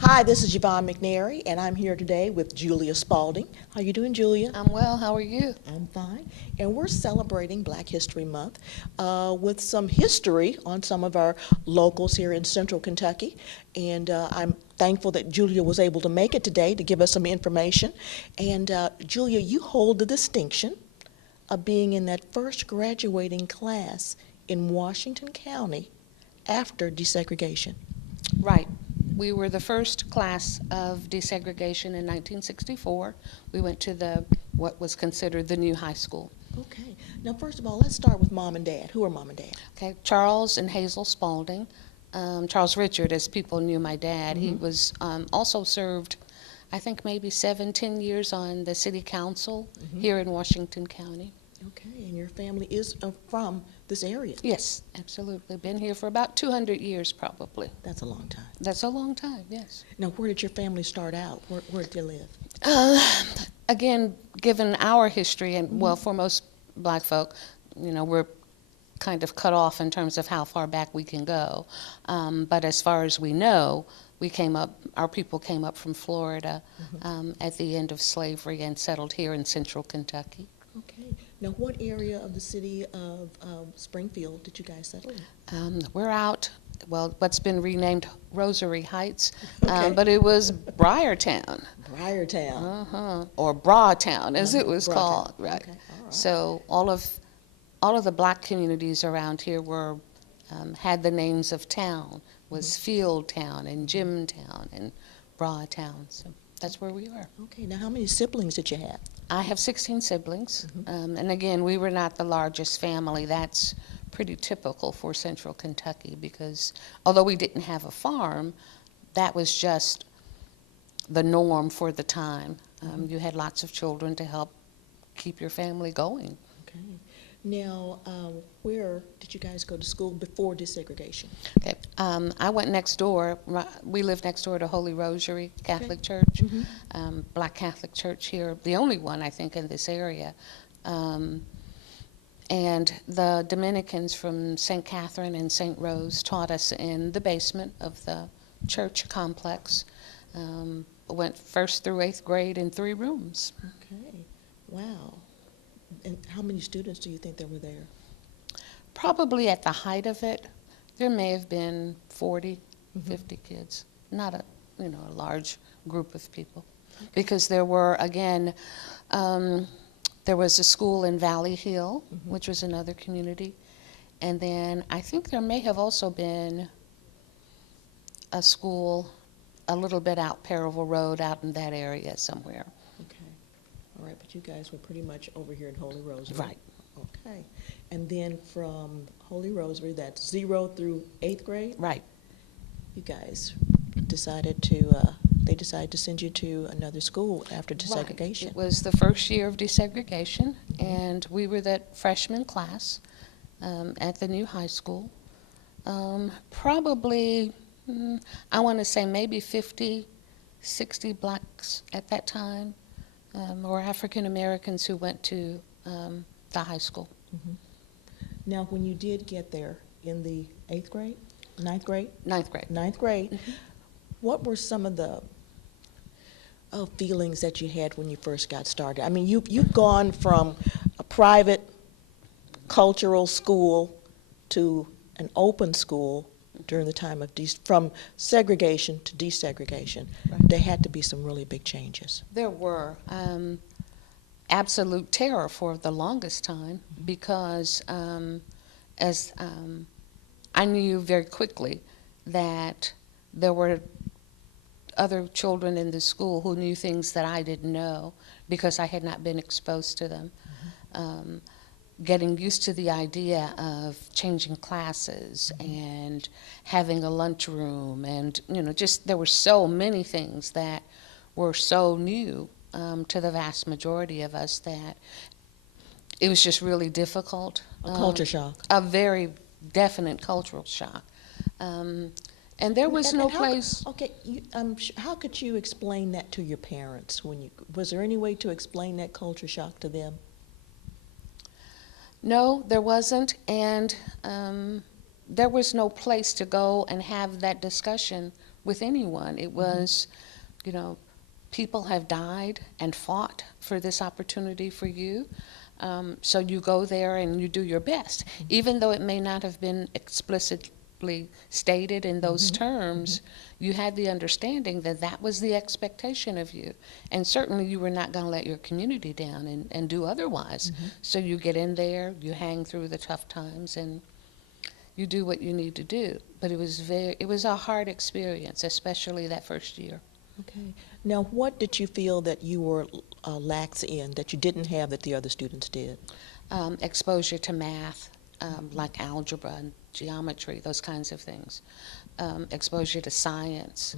Hi, this is Yvonne McNary, and I'm here today with Julia Spalding. How you doing, Julia? I'm well. How are you? I'm fine. And we're celebrating Black History Month with some history on some of our locals here in Central Kentucky. And I'm thankful that Julia was able to make it today to give us some information. And Julia, you hold the distinction of being in that first graduating class in Washington County after desegregation. Right. We were the first class of desegregation in 1964. We went to what was considered the new high school. Okay. Now, first of all, let's start with mom and dad. Who are mom and dad? Okay. Charles and Hazel Spalding. Charles Richard, as people knew my dad. He was also served, I think, maybe 7, 10 years on the city council here in Washington County. Okay, and your family is from this area. Yes, absolutely. Been here for about 200 years, probably. That's a long time. That's a long time, yes. Now, where did your family start out? Where did you live? Again, given our history, and well, for most black folk, we're kind of cut off in terms of how far back we can go. But as far as we know, our people came up from Florida at the end of slavery and settled here in central Kentucky. Okay. Now, what area of the city of Springfield did you guys settle in? We're out, well, what's been renamed Rosary Heights, Okay. but it was Briartown. Briartown. Or Brawtown, as it was Brawtown. called, right? Okay, all right. So all of the black communities around here had the names of town, was Fieldtown and Jimtown and Brawtown. So that's where we are. Okay. Now, how many siblings did you have? I have 16 siblings, and again, we were not the largest family. That's pretty typical for central Kentucky because although we didn't have a farm, that was just the norm for the time. You had lots of children to help keep your family going. Okay. Now, where did you guys go to school before desegregation? Okay, I went next door. We lived next door to Holy Rosary Catholic Church, Black Catholic Church here, the only one I think in this area. And the Dominicans from St. Catherine and St. Rose taught us in the basement of the church complex. Went first through 8th grade in 3 rooms. Okay. Wow. And how many students do you think there were there? Probably at the height of it, there may have been 40, 50 kids. Not a large group of people. Okay. Because there were, again, there was a school in Valley Hill, which was another community. And then I think there may have also been a school a little bit out Perryville Road, out in that area somewhere. Okay. All right, but you guys were pretty much over here in Holy Rosary. Right. Okay. And then from Holy Rosary, that's 0 through 8th grade? Right. You guys decided they decided to send you to another school after desegregation. Right. It was the first year of desegregation, and we were that freshman class at the new high school. Probably, I want to say maybe 50, 60 blacks at that time, or African Americans who went to the high school. Now, when you did get there in the 8th grade, 9th grade? 9th grade. 9th grade, what were some of the feelings that you had when you first got started? I mean, you've gone from a private cultural school to an open school during the time of from segregation to desegregation. Right. There had to be some really big changes. There were absolute terror for the longest time because as I knew very quickly that there were other children in the school who knew things that I didn't know because I had not been exposed to them. Getting used to the idea of changing classes and having a lunchroom and, just there were so many things that were so new to the vast majority of us that it was just really difficult. A culture shock. A very definite cultural shock. And there was no place. Okay, how could you explain that to your parents? Was there any way to explain that culture shock to them? No, there wasn't, and there was no place to go and have that discussion with anyone. It was, you know, people have died and fought for this opportunity for you. So you go there and you do your best, even though it may not have been explicitly stated in those terms. You had the understanding that that was the expectation of you, and certainly you were not going to let your community down and do otherwise. So you get in there, you hang through the tough times, and you do what you need to do. But it was a hard experience, especially that first year. Okay. Now, what did you feel that you were lax in, that you didn't have that the other students did? Exposure to math, like algebra and geometry, those kinds of things. Exposure to science,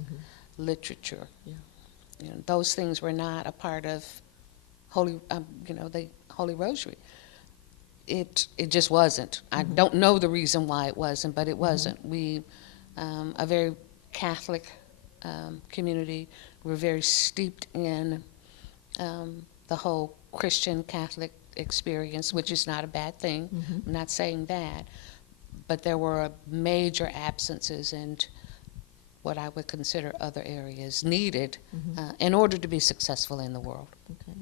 literature. Yeah. You know, those things were not a part of the Holy Rosary. It just wasn't. I don't know the reason why it wasn't, but it wasn't. We, a very Catholic community, we're very steeped in the whole Christian Catholic experience, which is not a bad thing. I'm not saying that, but there were major absences in what I would consider other areas needed in order to be successful in the world. Okay.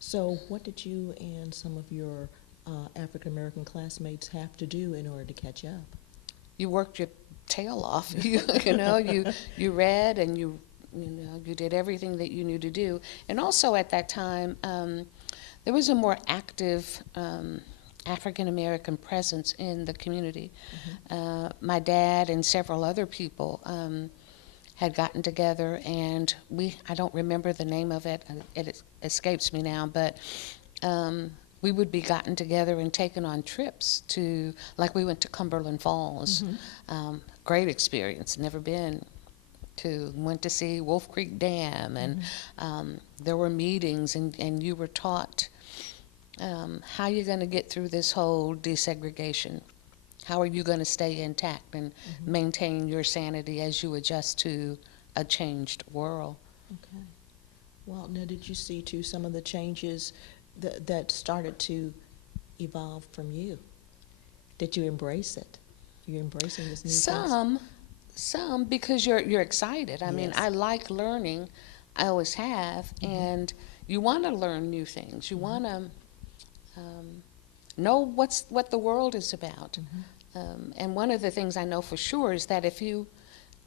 So what did you and some of your African American classmates have to do in order to catch up? You worked your tail off. You read and you did everything that you knew to do. And also at that time, there was a more active African American presence in the community. My dad and several other people had gotten together, and I don't remember the name of it, and it escapes me now, but we would be gotten together and taken on trips to, like we went to Cumberland Falls. Great experience, never been went to see Wolf Creek Dam, and there were meetings, and you were taught how you're going to get through this whole desegregation. How are you going to stay intact and maintain your sanity as you adjust to a changed world? Okay. Well, now did you see too some of the changes that started to evolve from you? Did you embrace it? You're embracing this new Some, because you're excited. I mean, Yes. I like learning. I always have, and you want to learn new things. You want to know what the world is about. And one of the things I know for sure is that if you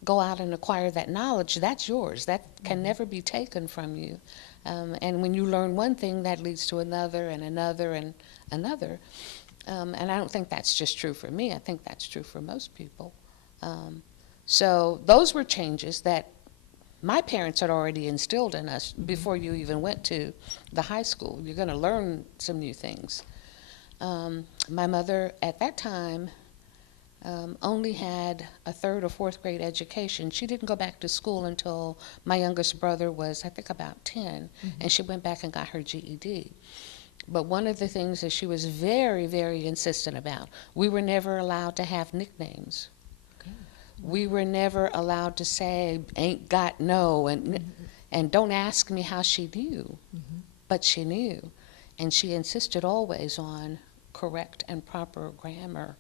go out and acquire that knowledge, that's yours. That can never be taken from you. And when you learn one thing, that leads to another and another and another. And I don't think that's just true for me. I think that's true for most people. So those were changes that my parents had already instilled in us before you even went to the high school. You're going to learn some new things. My mother, at that time, only had a 3rd or 4th grade education. She didn't go back to school until my youngest brother was, I think, about 10, and she went back and got her GED. But one of the things that she was very, very insistent about, we were never allowed to have nicknames. Okay. We were never allowed to say, ain't got no, and don't ask me how she knew, but she knew. And she insisted always on correct and proper grammar.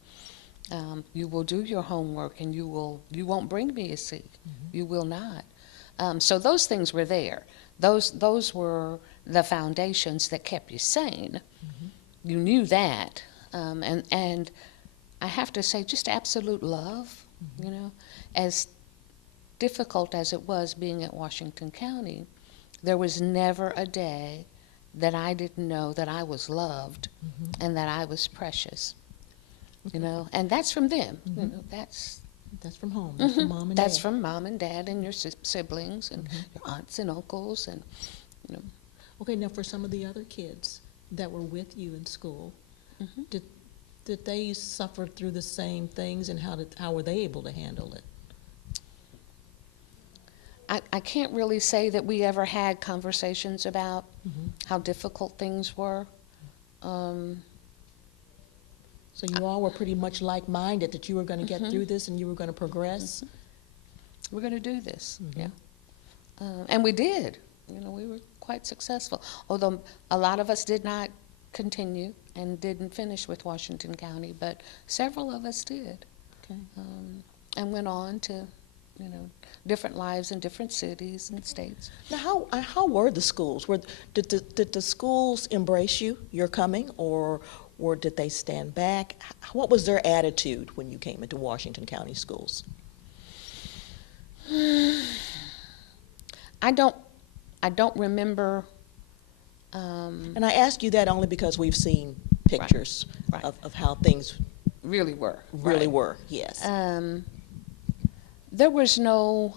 You will do your homework, and you won't bring me a C. You will not. So those things were there. Those were the foundations that kept you sane. You knew that, and I have to say, just absolute love. You know, as difficult as it was being at Washington County, there was never a day that I didn't know that I was loved and that I was precious. You know, and that's from them. You know, that's from home. That's from mom and dad. That's from mom and dad and your siblings and your aunts and uncles, and you know. Okay, now for some of the other kids that were with you in school, did they suffer through the same things, and how were they able to handle it? I can't really say that we ever had conversations about how difficult things were. So you all were pretty much like-minded that you were going to get through this and you were going to progress? We're going to do this, yeah. And we did. You know, we were quite successful. Although a lot of us did not continue and didn't finish with Washington County, but several of us did. Okay. And went on to different lives in different cities and states. Now, how were the schools? Did the schools embrace you? You're coming, or did they stand back? What was their attitude when you came into Washington County schools? I don't remember. And I ask you that only because we've seen pictures Right. Of how things Really were. really right. were. Yes. There was no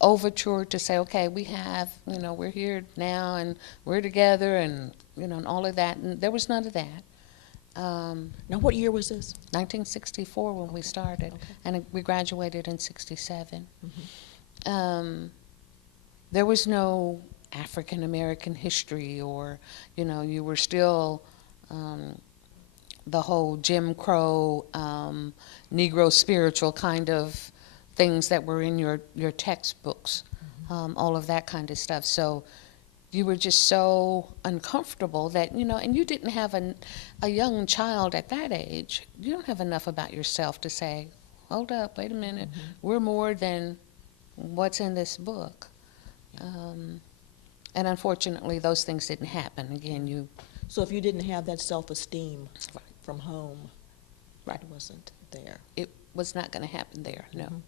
overture to say, okay, we're here now and we're together and, and all of that. And there was none of that. Now, what year was this? 1964 when we started, Okay. and we graduated in 67. Mm-hmm. There was no African American history, or, you were still the whole Jim Crow, Negro spiritual kind of things that were in your textbooks, all of that kind of stuff. So you were just so uncomfortable that, and you didn't have a young child at that age. You don't have enough about yourself to say, hold up, wait a minute, we're more than what's in this book. And unfortunately, those things didn't happen. Again, So if you didn't have that self-esteem Right. from home, Right. it wasn't there. it was not going to happen there, no. Mhm.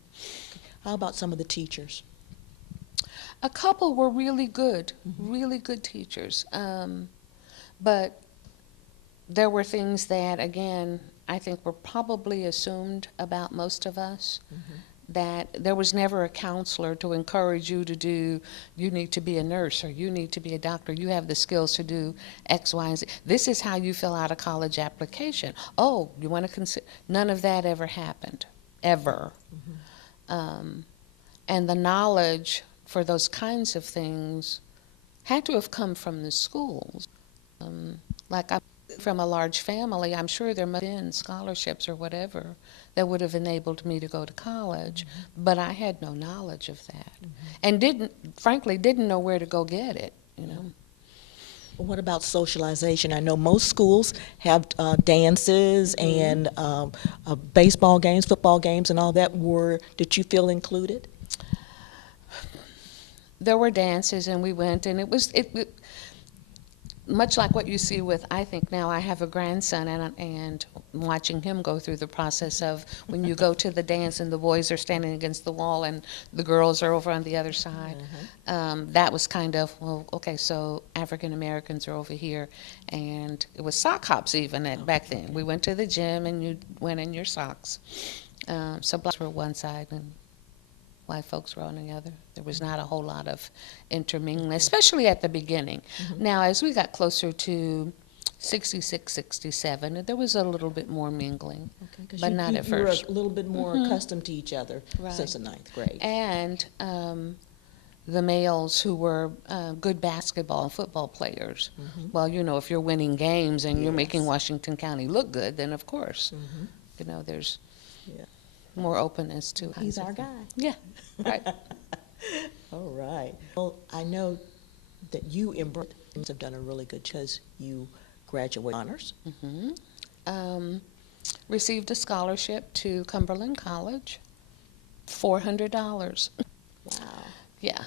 How about some of the teachers? A couple were really good teachers. But there were things that, again, I think were probably assumed about most of us, that there was never a counselor to encourage you to do, you need to be a nurse, or you need to be a doctor, you have the skills to do X, Y, and Z. This is how you fill out a college application. Oh, you want to consider, none of that ever happened, ever. And the knowledge for those kinds of things had to have come from the schools. Like I'm from a large family, I'm sure there must have been scholarships or whatever that would have enabled me to go to college, but I had no knowledge of that, and frankly didn't know where to go get it. Well, what about socialization? I know most schools have dances and baseball games, football games, and all that. Did you feel included? There were dances, and we went, and it was much like what you see with, I think now I have a grandson, and watching him go through the process of when you go to the dance and the boys are standing against the wall and the girls are over on the other side. That was kind of, well, okay, so African Americans are over here, and it was sock hops even back then. We went to the gym and you went in your socks. So blacks were one side and white folks were on the other. There was not a whole lot of intermingling, especially at the beginning. Now, as we got closer to 66, 67, there was a little bit more mingling, but not at You were first. a little bit more accustomed to each other since the ninth grade. And the males who were good basketball and football players. Well, if you're winning games and you're making Washington County look good, then of course, there's Yeah. more openness to. He's our guy. Yeah, right. All right. Well, I know that you have done a really good because you graduate honors. Received a scholarship to Cumberland College, $400. Wow. Yeah.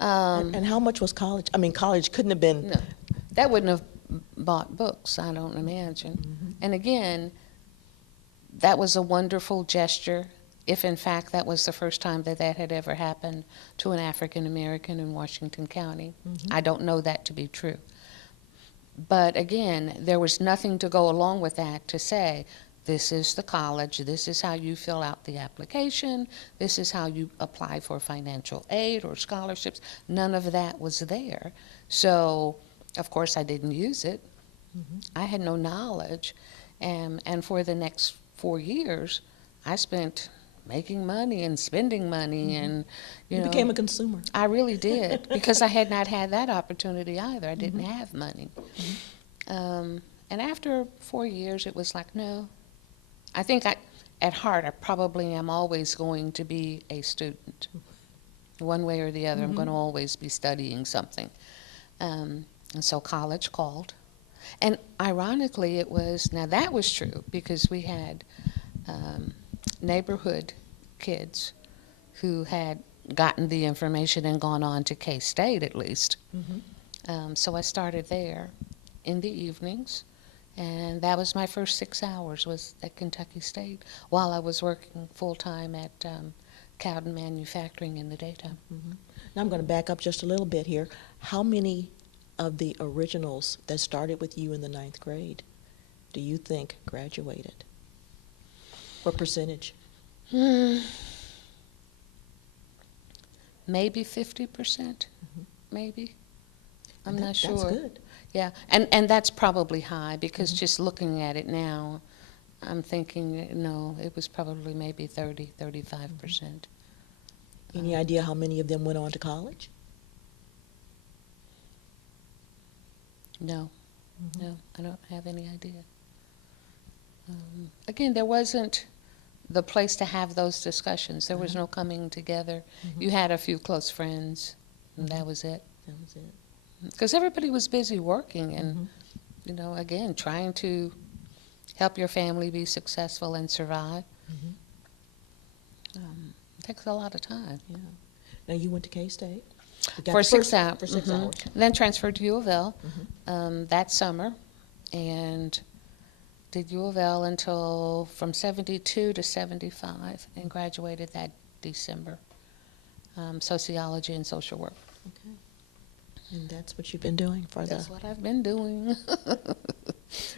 And how much was college? I mean, college couldn't have been. No, that wouldn't have bought books, I don't imagine. And again, that was a wonderful gesture, if in fact that was the first time that had ever happened to an African American in Washington County. I don't know that to be true. But again, there was nothing to go along with that to say, this is the college, this is how you fill out the application, this is how you apply for financial aid or scholarships. None of that was there. So, of course, I didn't use it. I had no knowledge. And for the next 4 years, I spent making money and spending money, and You became a consumer. I really did, because I had not had that opportunity either. I didn't have money. And after 4 years, it was like, no. I think at heart, I probably am always going to be a student. One way or the other, I'm going to always be studying something. And so college called. And ironically, now that was true, because we had neighborhood kids who had gotten the information and gone on to K-State at least. So I started there in the evenings, and that was my first 6 hours was at Kentucky State while I was working full-time at Cowden Manufacturing in the daytime. Now I'm going to back up just a little bit here. How many of the originals that started with you in the 9th grade do you think graduated? What percentage? Maybe 50%, maybe. I'm not sure. That's good. Yeah, and that's probably high because just looking at it now, I'm thinking, no, it was probably maybe 35%. Any idea how many of them went on to college? No, no, I don't have any idea. Again, there wasn't the place to have those discussions. There was no coming together. You had a few close friends, and that was it. That was it. Because everybody was busy working and, again, trying to help your family be successful and survive. Takes a lot of time. Yeah. Now you went to K-State. You got For the 6 first- hours. For 6 hours. Then transferred to U of L that summer, and did U of L until from 72 to 75, and graduated that December. Sociology and social work. Okay. And that's what you've been doing for That's the. what I've been doing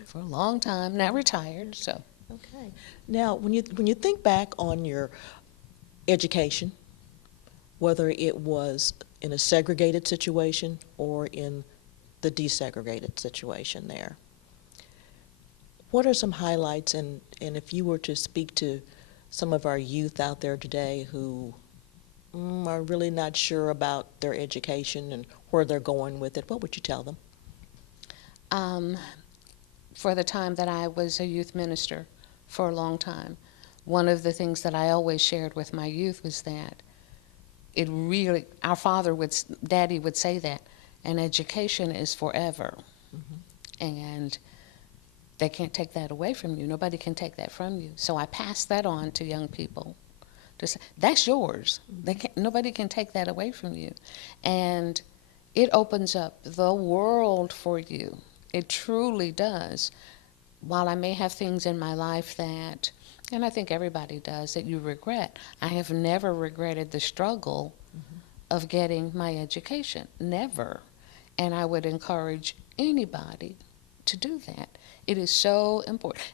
for a long time. Now retired, so. Okay. Now, when you think back on your education, whether it was in a segregated situation or in the desegregated situation there, what are some highlights, and if you were to speak to some of our youth out there today who are really not sure about their education and where they're going with it, what would you tell them? For the time that I was a youth minister for a long time, one of the things that I always shared with my youth was that it really, Daddy would say that, an education is forever. And they can't take that away from you. Nobody can take that from you. So I pass that on to young people to say, that's yours. Nobody can take that away from you. And it opens up the world for you. It truly does. While I may have things in my life that, and I think everybody does, that you regret, I have never regretted the struggle of getting my education. Never. And I would encourage anybody to do that. It is so important.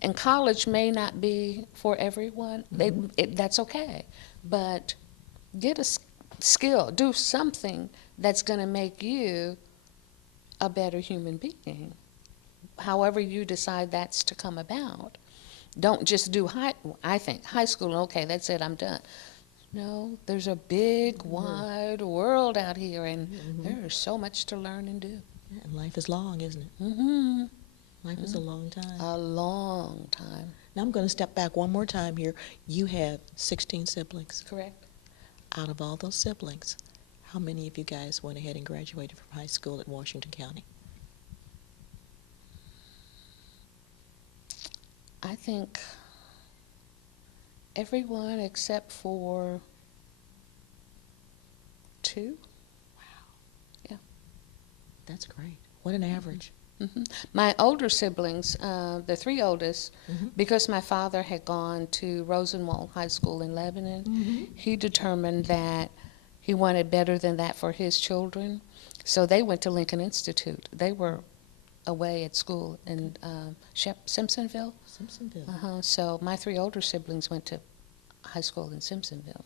And college may not be for everyone. That's okay. But get a skill. Do something that's going to make you a better human being. However you decide that's to come about. Don't just do high school, okay, that's it, I'm done. No, there's a big, wide world out here, and there is so much to learn and do. Yeah, and life is long, isn't it? Life is a long time. A long time. Now I'm going to step back one more time here. You have 16 siblings. Correct. Out of all those siblings, how many of you guys went ahead and graduated from high school at Washington County? I think everyone except for 2. That's great. What an average. My older siblings, the 3 oldest, because my father had gone to Rosenwald High School in Lebanon, he determined that he wanted better than that for his children. So they went to Lincoln Institute. They were away at school in Simpsonville. Simpsonville. So my 3 older siblings went to high school in Simpsonville.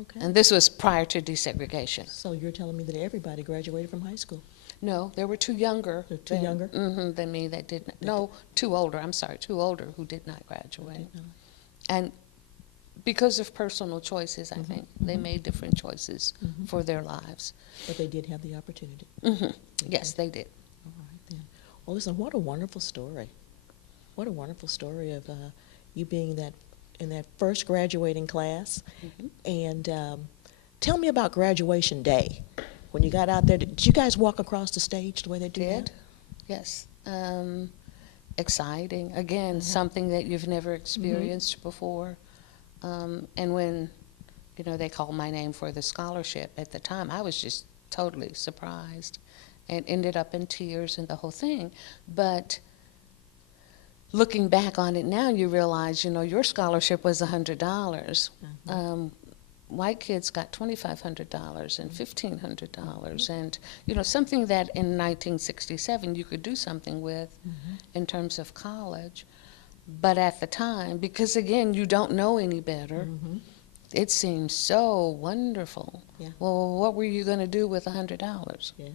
Okay. And this was prior to desegregation. So you're telling me that everybody graduated from high school? No, there were 2 younger. Two younger? Than me that did not. No, 2 older. I'm sorry, 2 older who did not graduate. And because of personal choices, I think they made different choices for their lives. But they did have the opportunity. Yes, they did. All right then. Well, listen, what a wonderful story. What a wonderful story of you being in that first graduating class. And tell me about graduation day. When you got out there, did you guys walk across the stage the way they do Did? that? Yes. Exciting. Again, something that you've never experienced before. And when they called my name for the scholarship. At the time, I was just totally surprised and ended up in tears and the whole thing. But looking back on it now, you realize, your scholarship was $100. White kids got $2,500 and $1,500, and something that in 1967 you could do something with in terms of college. But at the time, because again, you don't know any better, it seems so wonderful. Yeah. Well, what were you going to do with $100? Yeah.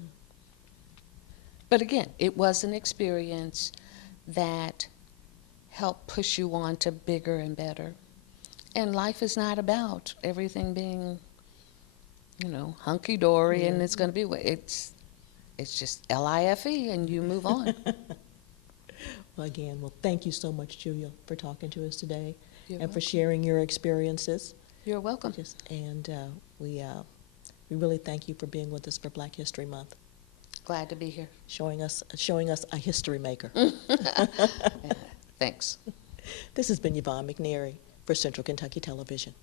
But again, it was an experience that helped push you on to bigger and better. And life is not about everything being, hunky-dory and it's going to be, it's just LIFE and you move on. Well, again, thank you so much, Julia, for talking to us today You're and for welcome. sharing your experiences. You're welcome. We really thank you for being with us for Black History Month, Glad to be here. showing us a history maker. Thanks. This has been Yvonne McNary for Central Kentucky Television.